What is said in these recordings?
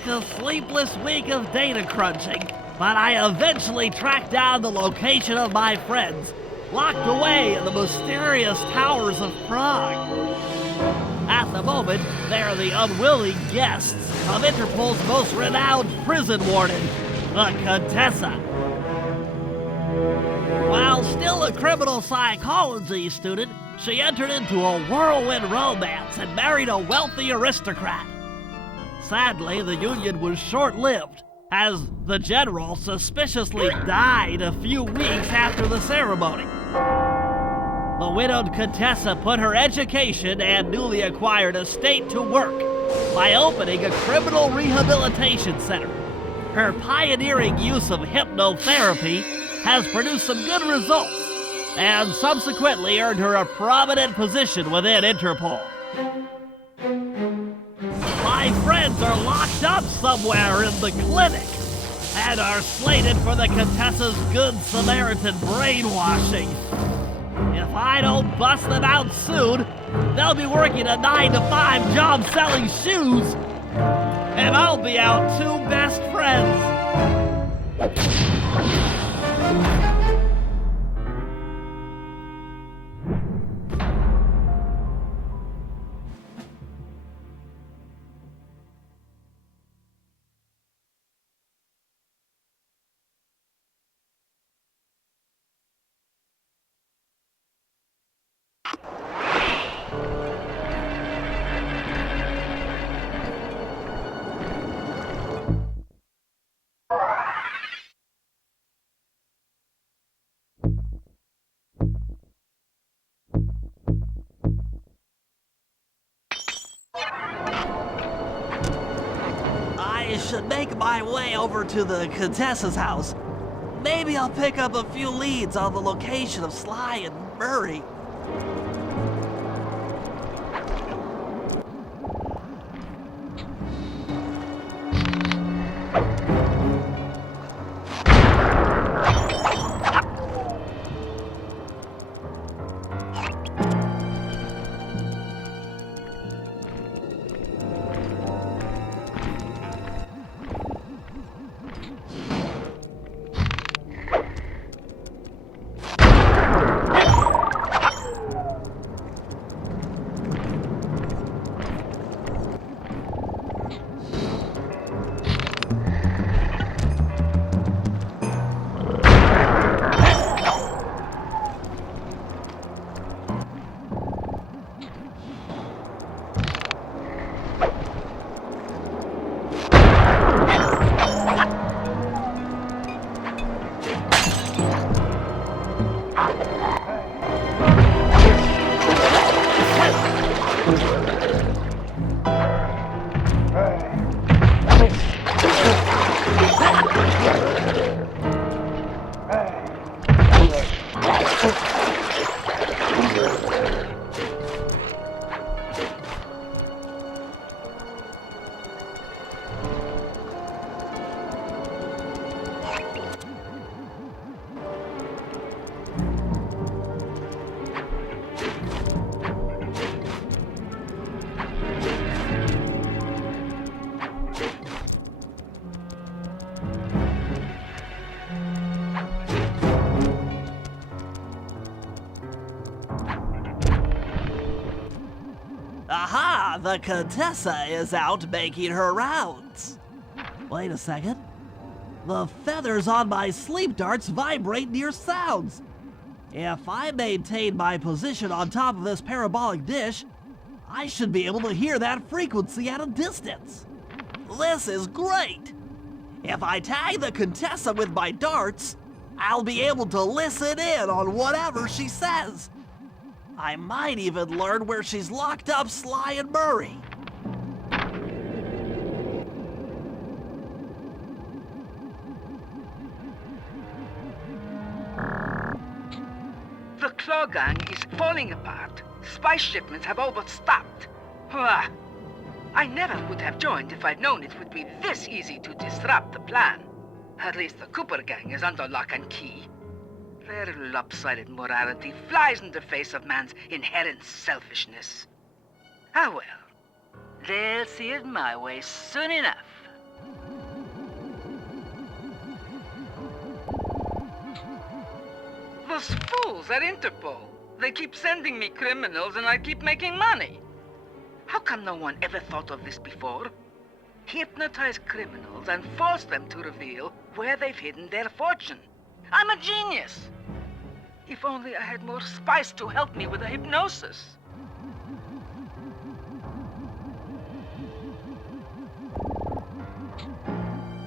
took a sleepless week of data crunching, but I eventually tracked down the location of my friends, locked away in the mysterious towers of Prague. At the moment, they are the unwilling guests of Interpol's most renowned prison warden, the Contessa. While still a criminal psychology student, she entered into a whirlwind romance and married a wealthy aristocrat. Sadly, the union was short-lived, as the general suspiciously died a few weeks after the ceremony. The widowed Contessa put her education and newly acquired estate to work by opening a criminal rehabilitation center. Her pioneering use of hypnotherapy has produced some good results, and subsequently earned her a prominent position within Interpol. My friends are locked up somewhere in the clinic, and are slated for the Contessa's Good Samaritan brainwashing. If I don't bust them out soon, they'll be working a 9-to-5 job selling shoes, and I'll be out two best friends. I should make my way over to the Contessa's house. Maybe I'll pick up a few leads on the location of Sly and Murray. Aha! The Contessa is out making her rounds. Wait a second. The feathers on my sleep darts vibrate near sounds. If I maintain my position on top of this parabolic dish, I should be able to hear that frequency at a distance. This is great! If I tag the Contessa with my darts, I'll be able to listen in on whatever she says. I might even learn where she's locked up Sly and Murray. The Claw Gang is falling apart. Spice shipments have all but stopped. Hurrah! I never would have joined if I'd known it would be this easy to disrupt the plan. At least the Cooper Gang is under lock and key. Their lopsided morality flies in the face of man's inherent selfishness. Ah well, they'll see it my way soon enough. Those fools at Interpol. They keep sending me criminals and I keep making money. How come no one ever thought of this before? Hypnotize criminals and force them to reveal where they've hidden their fortune. I'm a genius. If only I had more spice to help me with the hypnosis.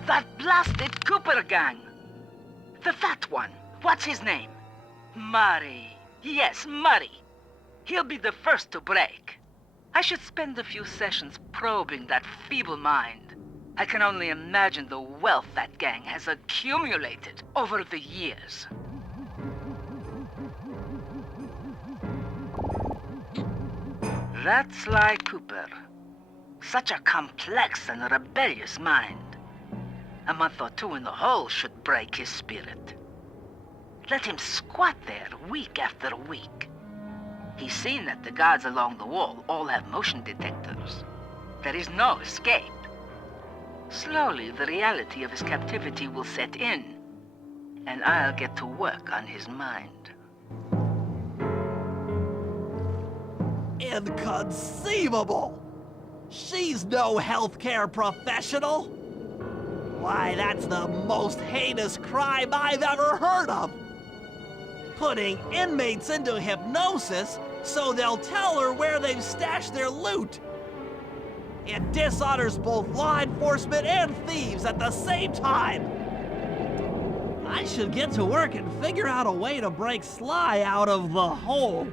That blasted Cooper gang. The fat one. What's his name? Murray. Yes, Murray. He'll be the first to break. I should spend a few sessions probing that feeble mind. I can only imagine the wealth that gang has accumulated over the years. That's Sly Cooper. Such a complex and rebellious mind. A month or two in the hole should break his spirit. Let him squat there week after week. He's seen that the guards along the wall all have motion detectors. There is no escape. Slowly, the reality of his captivity will set in, and I'll get to work on his mind. Inconceivable! She's no healthcare professional! Why, that's the most heinous crime I've ever heard of! Putting inmates into hypnosis so they'll tell her where they've stashed their loot! It dishonors both law enforcement and thieves at the same time! I should get to work and figure out a way to break Sly out of the hole.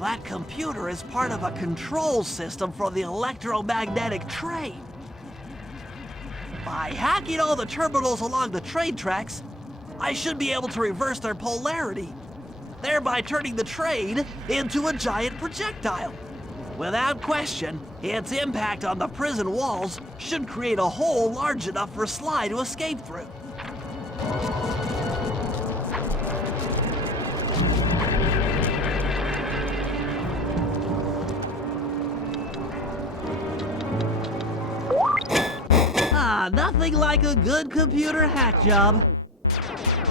That computer is part of a control system for the electromagnetic train. By hacking all the terminals along the train tracks, I should be able to reverse their polarity, thereby turning the train into a giant projectile. Without question, its impact on the prison walls should create a hole large enough for Sly to escape through. Nothing like a good computer hack job.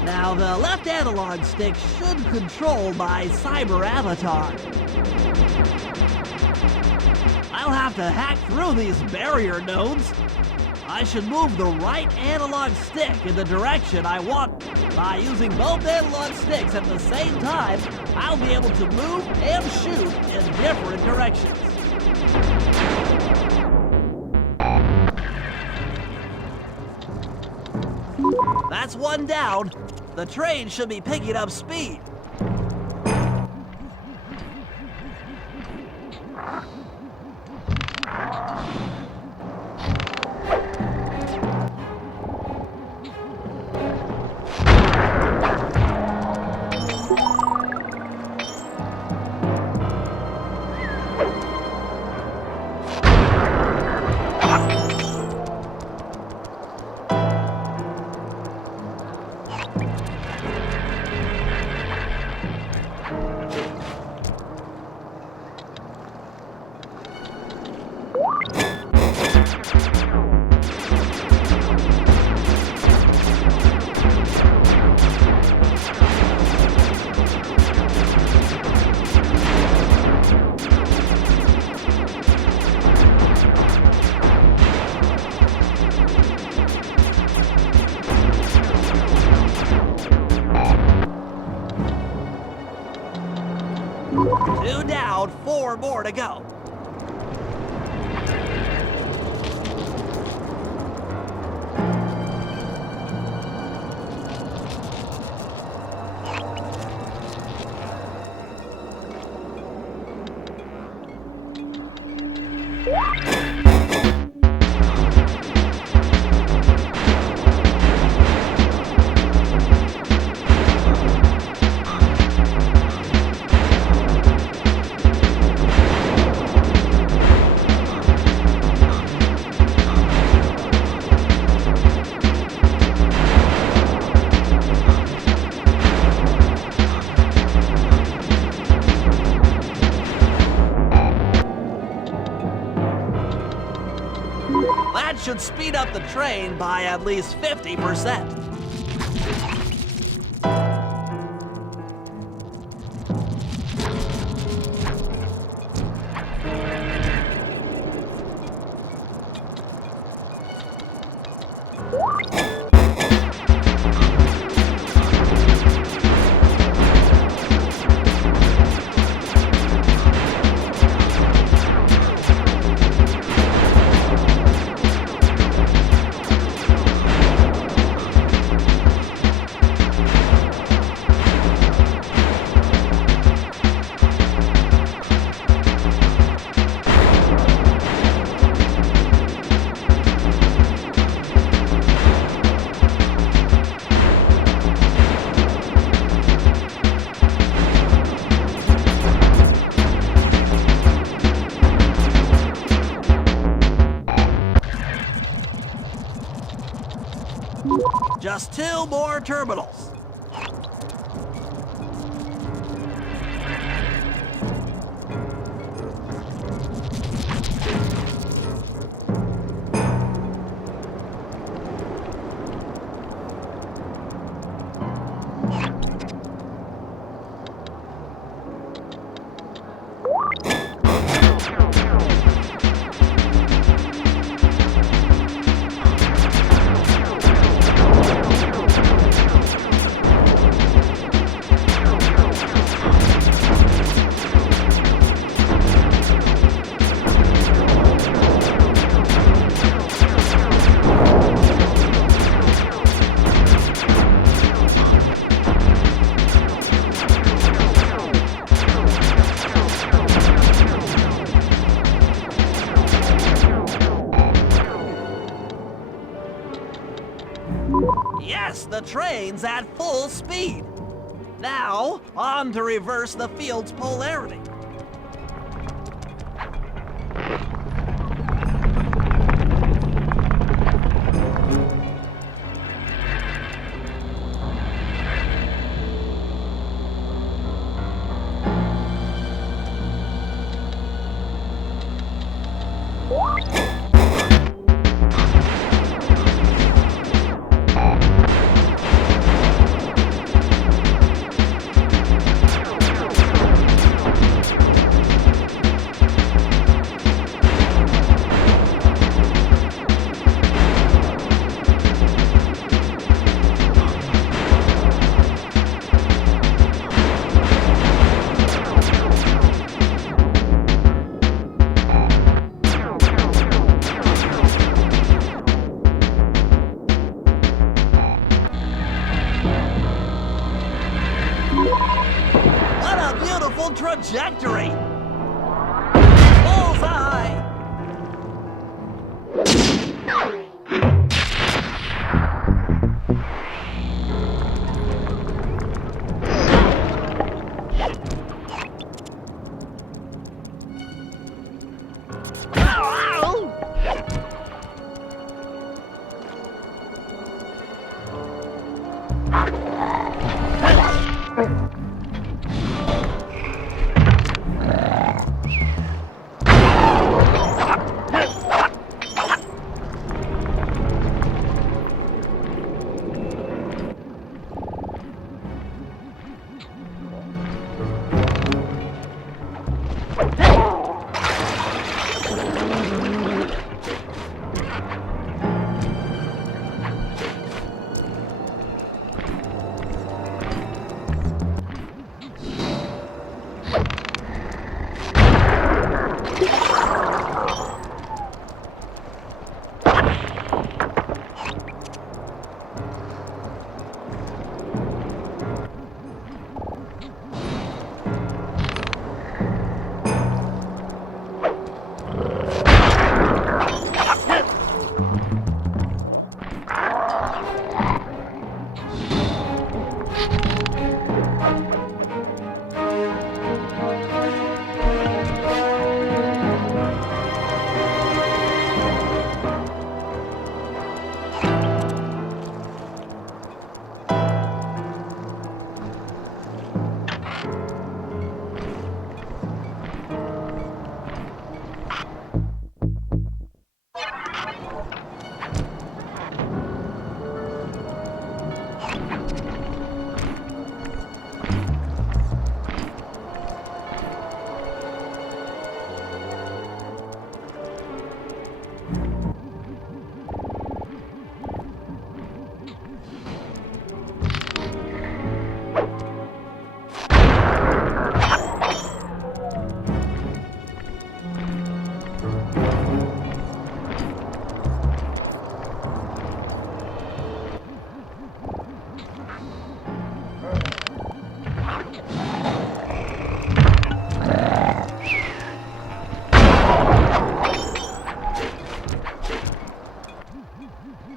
Now, the left analog stick should control my cyber avatar. I'll have to hack through these barrier nodes. I should move the right analog stick in the direction I want. By using both analog sticks at the same time, I'll be able to move and shoot in different directions. That's one down. The train should be picking up speed. 2 down, 4 more to go. That should speed up the train by at least 50%. Just 2 more terminals. Yes, the train's at full speed. Now, on to reverse the field's polarity. Trajectory! Bullseye!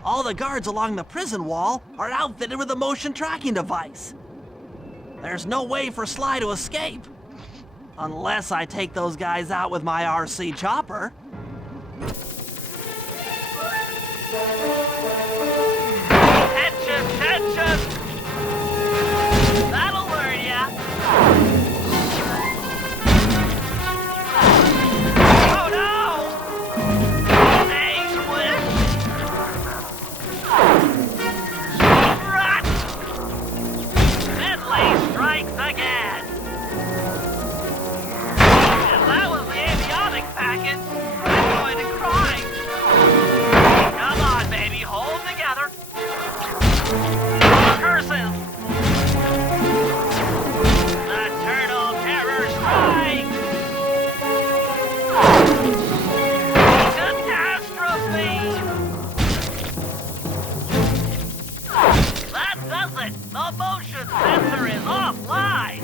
All the guards along the prison wall are outfitted with a motion tracking device. There's no way for Sly to escape. Unless I take those guys out with my RC chopper. Tension, tension! That'll learn ya! Oh no! Hey, Squish! Run! Finlay strikes again! If that was the amniotic packet, I'm going to cry! Come on, baby, hold together! Curses! The Turtle Terror strikes! Catastrophe! That does it! The motion sensor is offline!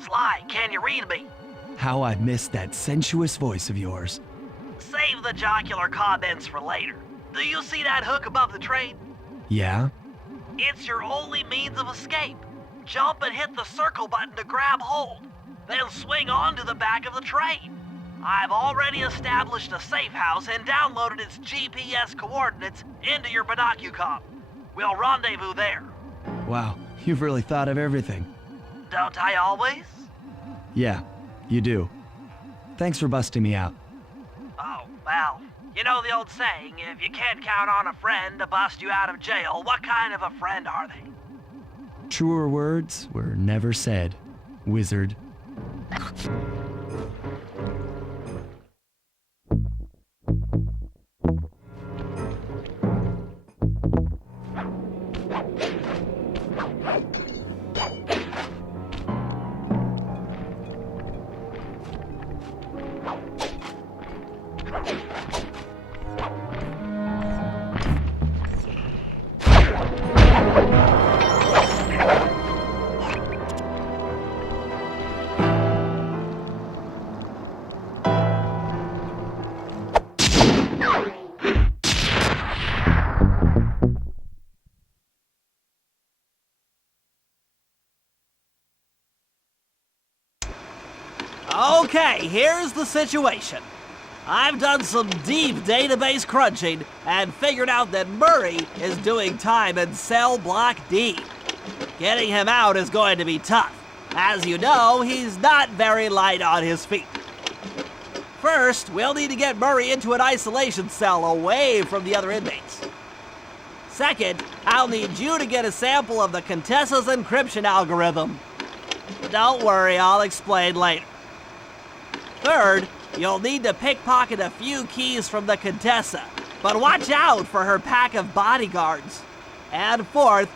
Sly, can you read me? How I missed that sensuous voice of yours. Save the jocular comments for later. Do you see that hook above the train? Yeah? It's your only means of escape. Jump and hit the circle button to grab hold. Then swing onto the back of the train. I've already established a safe house and downloaded its GPS coordinates into your binocucom. We'll rendezvous there. Wow, you've really thought of everything. Don't I always? Yeah, you do. Thanks for busting me out. Oh, well, you know the old saying, if you can't count on a friend to bust you out of jail, what kind of a friend are they? Truer words were never said, wizard. Okay, here's the situation. I've done some deep database crunching and figured out that Murray is doing time in cell block D. Getting him out is going to be tough. As you know, he's not very light on his feet. First, we'll need to get Murray into an isolation cell away from the other inmates. Second, I'll need you to get a sample of the Contessa's encryption algorithm. Don't worry, I'll explain later. Third, you'll need to pickpocket a few keys from the Contessa, but watch out for her pack of bodyguards. And fourth,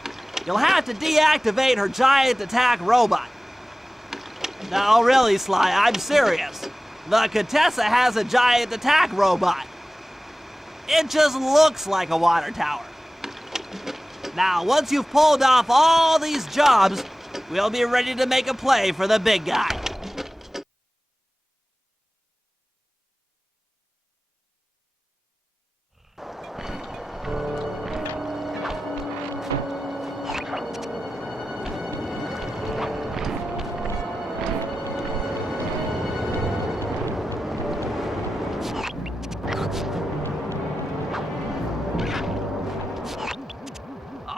you'll have to deactivate her giant attack robot. No, really, Sly, I'm serious. The Contessa has a giant attack robot. It just looks like a water tower. Now, once you've pulled off all these jobs, we'll be ready to make a play for the big guy.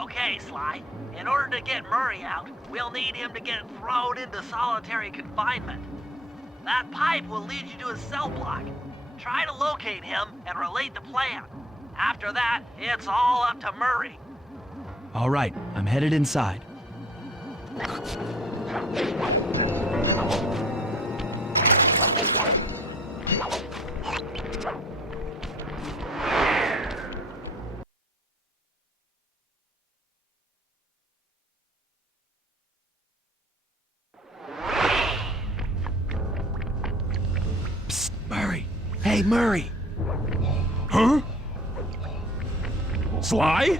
Okay, Sly. In order to get Murray out, we'll need him to get thrown into solitary confinement. That pipe will lead you to his cell block. Try to locate him and relate the plan. After that, it's all up to Murray. All right, I'm headed inside. Hey, Murray! Huh? Sly?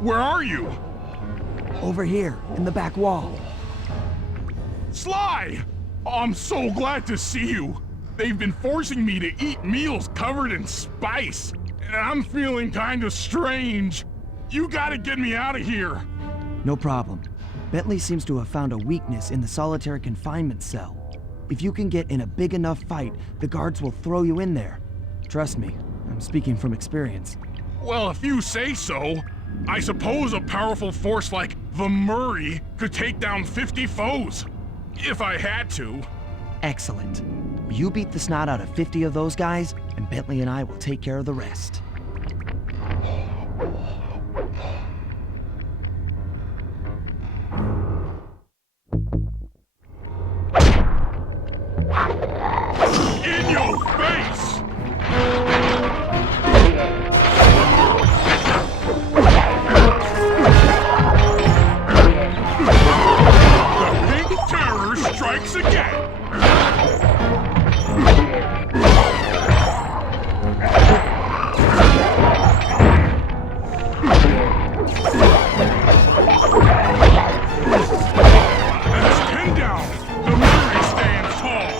Where are you? Over here, in the back wall. Sly! I'm so glad to see you. They've been forcing me to eat meals covered in spice, and I'm feeling kinda strange. You gotta get me out of here. No problem. Bentley seems to have found a weakness in the solitary confinement cell. If you can get in a big enough fight, the guards will throw you in there. Trust me, I'm speaking from experience. Well, if you say so, I suppose a powerful force like the Murray could take down 50 foes. If I had to. Excellent. You beat the snot out of 50 of those guys, and Bentley and I will take care of the rest. In your face! The Pink Terror strikes again! That's 10 down! The Murray stands tall!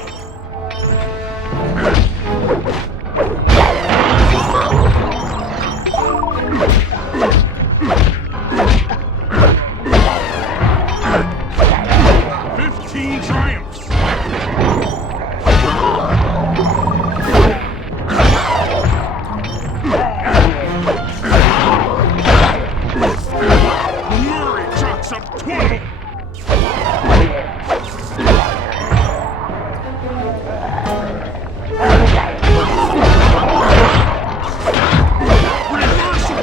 Fifteen triumphs! The Murray chalks up 20! Reversal!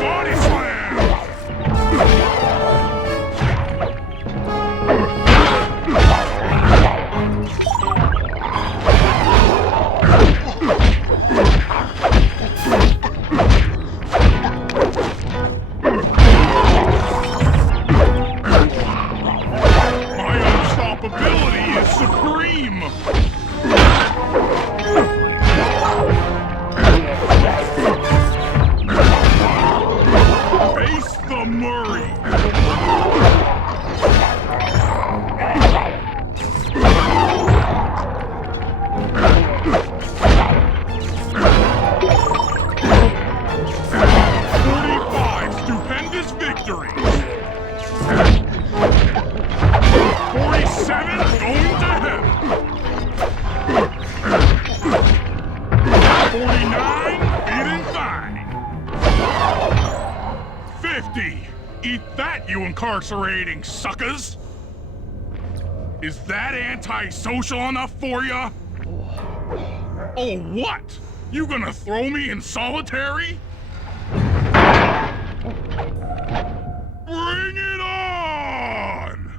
Body slam! My unstoppability is supreme! Face the Murray! "45 stupendous victories! 47 going to heaven! 49 feeling fine! 50! Eat that, you incarcerating suckers! Is that antisocial enough for ya? Oh, what? You gonna throw me in solitary? Bring it on!